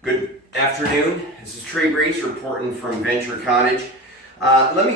Good afternoon. This is Treebreeze reporting from Venture Cottage. I want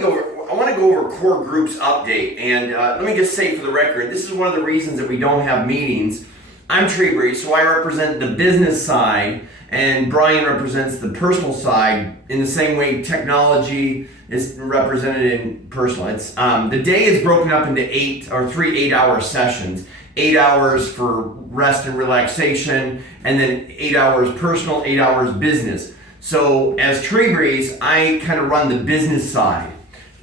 to go over core groups update, and let me just say for the record, this is one of the reasons that we don't have meetings. I'm Treebreeze, so I represent the business side, and Brian represents the personal side. In the same way, technology is represented in personal. It's the day is broken up into 3 8-hour sessions. 8 hours for rest and relaxation, and then 8 hours personal, 8 hours business. So as Treebreeze, I kind of run the business side.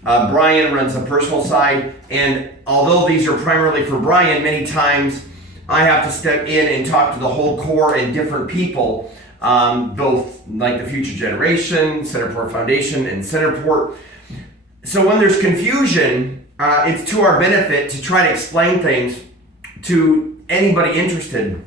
Brian runs the personal side, and although these are primarily for Brian, many times I have to step in and talk to the whole core and different people, both like the Future Generation, CentrePort Foundation, and CentrePort. So when there's confusion, it's to our benefit to try to explain things to anybody interested.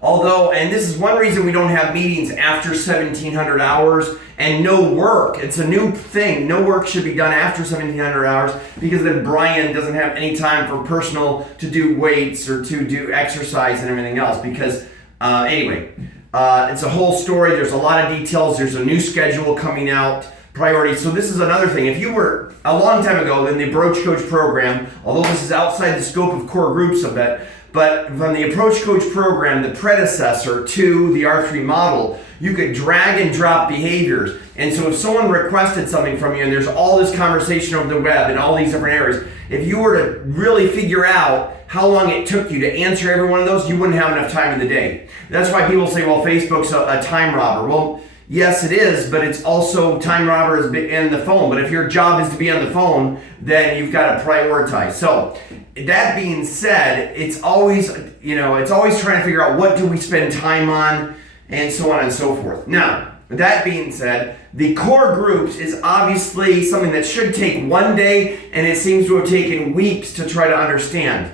Although, and this is one reason we don't have meetings after 1700 hours, and no work. It's a new thing. No work should be done after 1700 hours, because then Brian doesn't have any time for personal to do weights or to do exercise and everything else. Because it's a whole story. There's a lot of details. There's a new schedule coming out. Priorities. So this is another thing. If you were a long time ago in the Approach Coach program, although this is outside the scope of core groups a bit, but from the Approach Coach program, the predecessor to the R3 model, you could drag and drop behaviors. And so if someone requested something from you and there's all this conversation over the web and all these different areas, if you were to really figure out how long it took you to answer every one of those, you wouldn't have enough time in the day. That's why people say, well, Facebook's a time robber. Well, yes, it is, but it's also time robber is in the phone. But if your job is to be on the phone, then you've got to prioritize. So that being said, it's always trying to figure out what do we spend time on, and so on and so forth. Now, that being said, the core groups is obviously something that should take one day, and it seems to have taken weeks to try to understand.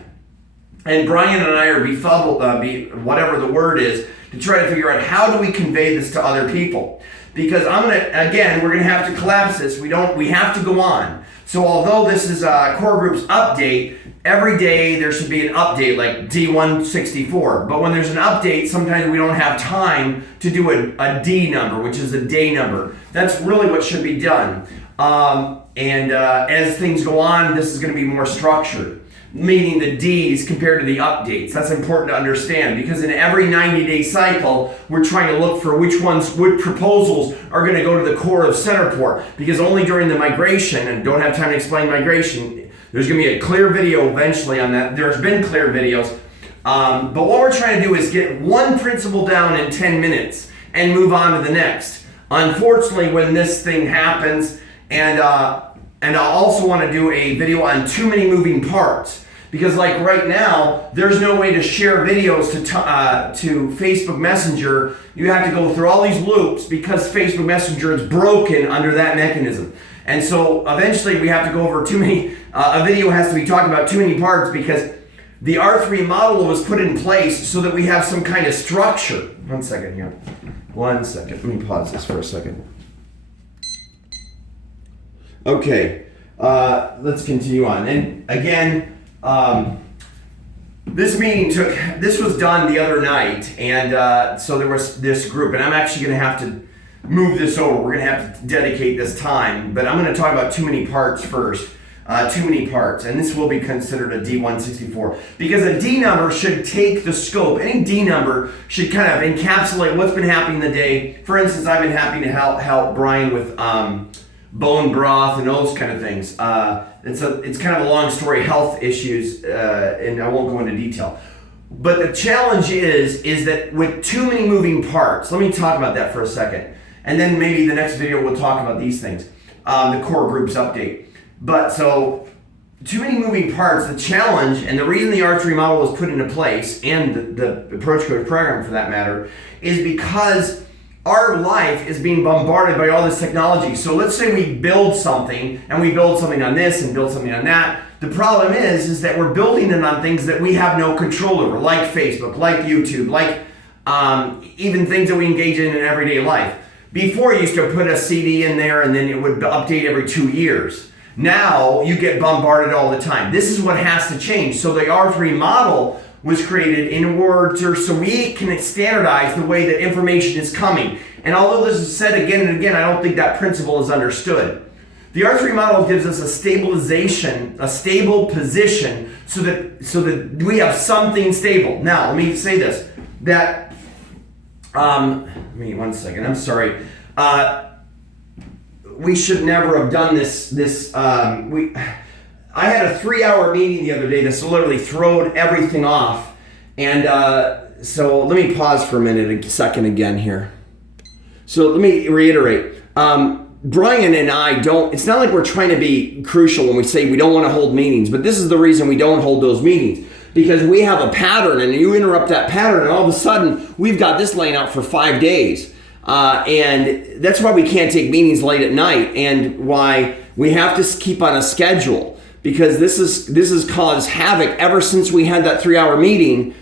And Brian and I are befuddled, whatever the word is, to try to figure out how do we convey this to other people. Because we're gonna have to collapse this. We have to go on. So although this is a core groups update, every day there should be an update like D164. But when there's an update, sometimes we don't have time to do a D number, which is a day number. That's really what should be done. As things go on, this is gonna be more structured. Meaning the D's compared to the updates. That's important to understand, because in every 90-day cycle, we're trying to look for which proposals are going to go to the core of CentrePort, because only during the migration, and don't have time to explain migration, there's going to be a clear video eventually on that. There's been clear videos. But what we're trying to do is get one principle down in 10 minutes and move on to the next. Unfortunately, when this thing happens, and I also want to do a video on too many moving parts, because like right now, there's no way to share videos to Facebook Messenger. You have to go through all these loops because Facebook Messenger is broken under that mechanism. And so eventually we have to go over too many, a video has to be talking about too many parts, because the R3 model was put in place so that we have some kind of structure. One second here. Let me pause this for a second. Okay, let's continue on. And again, this was done the other night, and so there was this group, and I'm actually going to have to move this over. We're going to have to dedicate this time, but I'm going to talk about too many parts first. Too many parts, and this will be considered a D164, because a D number should take the scope. Any D number should kind of encapsulate what's been happening the day. For instance, I've been happy to help Brian with bone broth and those kind of things. It's kind of a long story, health issues, and I won't go into detail. But the challenge is that with too many moving parts, let me talk about that for a second, and then maybe the next video we'll talk about these things, the core groups update. But so, too many moving parts, the challenge, and the reason the R3 model was put into place, and the Approach Coach program for that matter, is because our life is being bombarded by all this technology. So let's say we build something, and we build something on this and build something on that. The problem is that we're building it on things that we have no control over, like Facebook, like YouTube, like even things that we engage in everyday life. Before, you used to put a CD in there and then it would update every 2 years. Now you get bombarded all the time. This is what has to change. So the R3 model was created in order so we can standardize the way that information is coming. And although this is said again and again, I don't think that principle is understood. The R3 model gives us a stabilization, a stable position, so that we have something stable. Now, let me say this, that, let me, one second, I'm sorry. We should never have done this, I had a 3-hour meeting the other day that's literally thrown everything off. And so let me pause for a second again here. So let me reiterate. Brian and I it's not like we're trying to be crucial when we say we don't want to hold meetings, but this is the reason we don't hold those meetings. Because we have a pattern and you interrupt that pattern and all of a sudden we've got this laying out for 5 days. And that's why we can't take meetings late at night and why we have to keep on a schedule. Because this has caused havoc ever since we had that 3-hour meeting.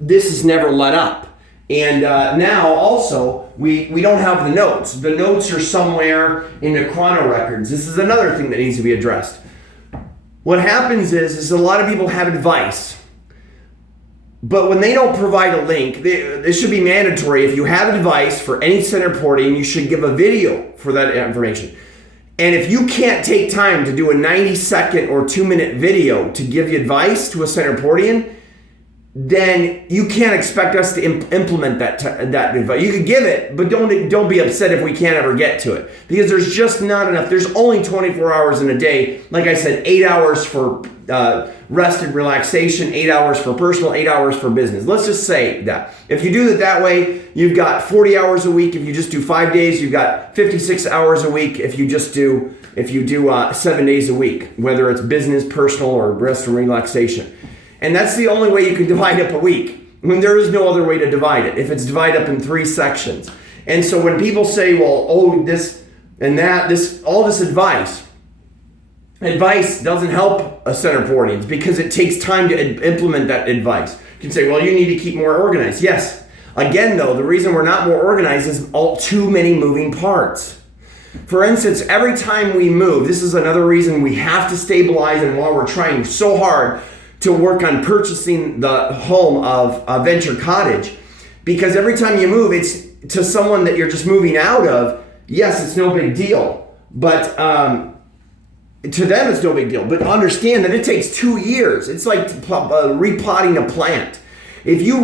This has never let up. And now also, we don't have the notes. The notes are somewhere in the chrono records. This is another thing that needs to be addressed. What happens is a lot of people have advice. But when they don't provide a link, this should be mandatory. If you have advice for any CentrePorting, you should give a video for that information. And if you can't take time to do a 90-second or 2-minute video to give you advice to a CentrePortian, then you can't expect us to implement that advice. You could give it, but don't be upset if we can't ever get to it. Because there's just not enough. There's only 24 hours in a day. Like I said, 8 hours for rest and relaxation, 8 hours for personal, 8 hours for business. Let's just say that. If you do it that way, you've got 40 hours a week. If you just do 5 days, you've got 56 hours a week. If you do 7 days a week, whether it's business, personal, or rest and relaxation. And that's the only way you can divide up a week. I mean, there is no other way to divide it if it's divided up in 3 sections. And so when people say, well, this and that, all this advice doesn't help a CentrePorting because it takes time to implement that advice. You can say, well, you need to keep more organized. Yes. Again, though, the reason we're not more organized is too many moving parts. For instance, every time we move, this is another reason we have to stabilize, and while we're trying so hard to work on purchasing the home of Venture Cottage, because every time you move, it's to someone that you're just moving out of. Yes, it's no big deal, but to them it's no big deal. But understand that it takes 2 years. It's like repotting a plant. If you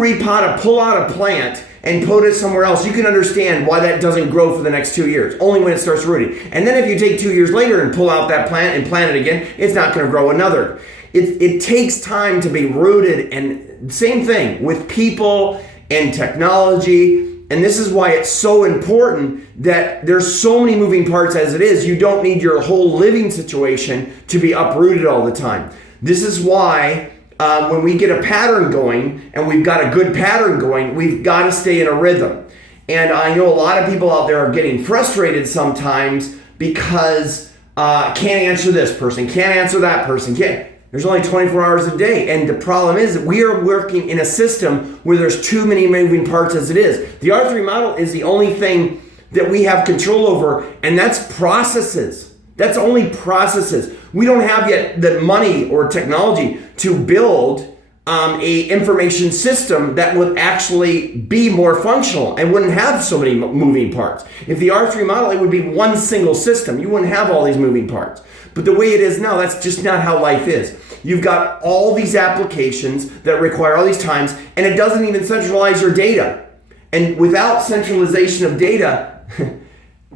pull out a plant and put it somewhere else, you can understand why that doesn't grow for the next 2 years, only when it starts rooting. And then if you take 2 years later and pull out that plant and plant it again, it's not going to grow another. It takes time to be rooted, and same thing with people and technology. And this is why it's so important that there's so many moving parts as it is. You don't need your whole living situation to be uprooted all the time. This is why when we get a pattern going, and we've got a good pattern going, we've got to stay in a rhythm. And I know a lot of people out there are getting frustrated sometimes because can't answer this person, can't answer that person, can't. There's only 24 hours a day. And the problem is that we are working in a system where there's too many moving parts as it is. The R3 model is the only thing that we have control over, and that's processes. That's only processes. We don't have yet the money or technology to build a information system that would actually be more functional and wouldn't have so many moving parts. If the R3 model, it would be one single system. You wouldn't have all these moving parts. But the way it is now, that's just not how life is. You've got all these applications that require all these times, and it doesn't even centralize your data. And without centralization of data,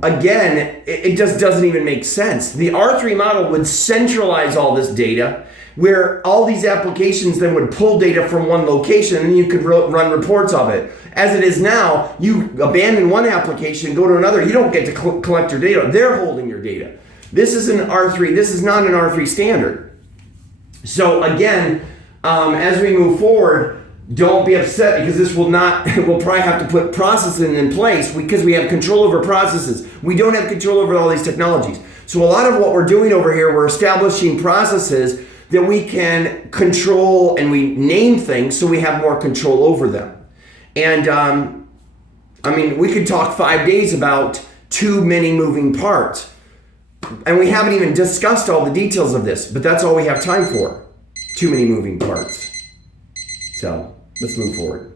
again, it just doesn't even make sense. The R3 model would centralize all this data, where all these applications then would pull data from one location, and you could run reports of it. As it is now, you abandon one application, go to another. You don't get to collect your data. They're holding your data. This is an R3. This is not an R3 standard. So again, as we move forward, don't be upset because this will not, we'll probably have to put processing in place because we have control over processes. We don't have control over all these technologies. So a lot of what we're doing over here, we're establishing processes that we can control, and we name things so we have more control over them. And I mean, we could talk 5 days about too many moving parts. And we haven't even discussed all the details of this, but that's all we have time for. Too many moving parts. So let's move forward.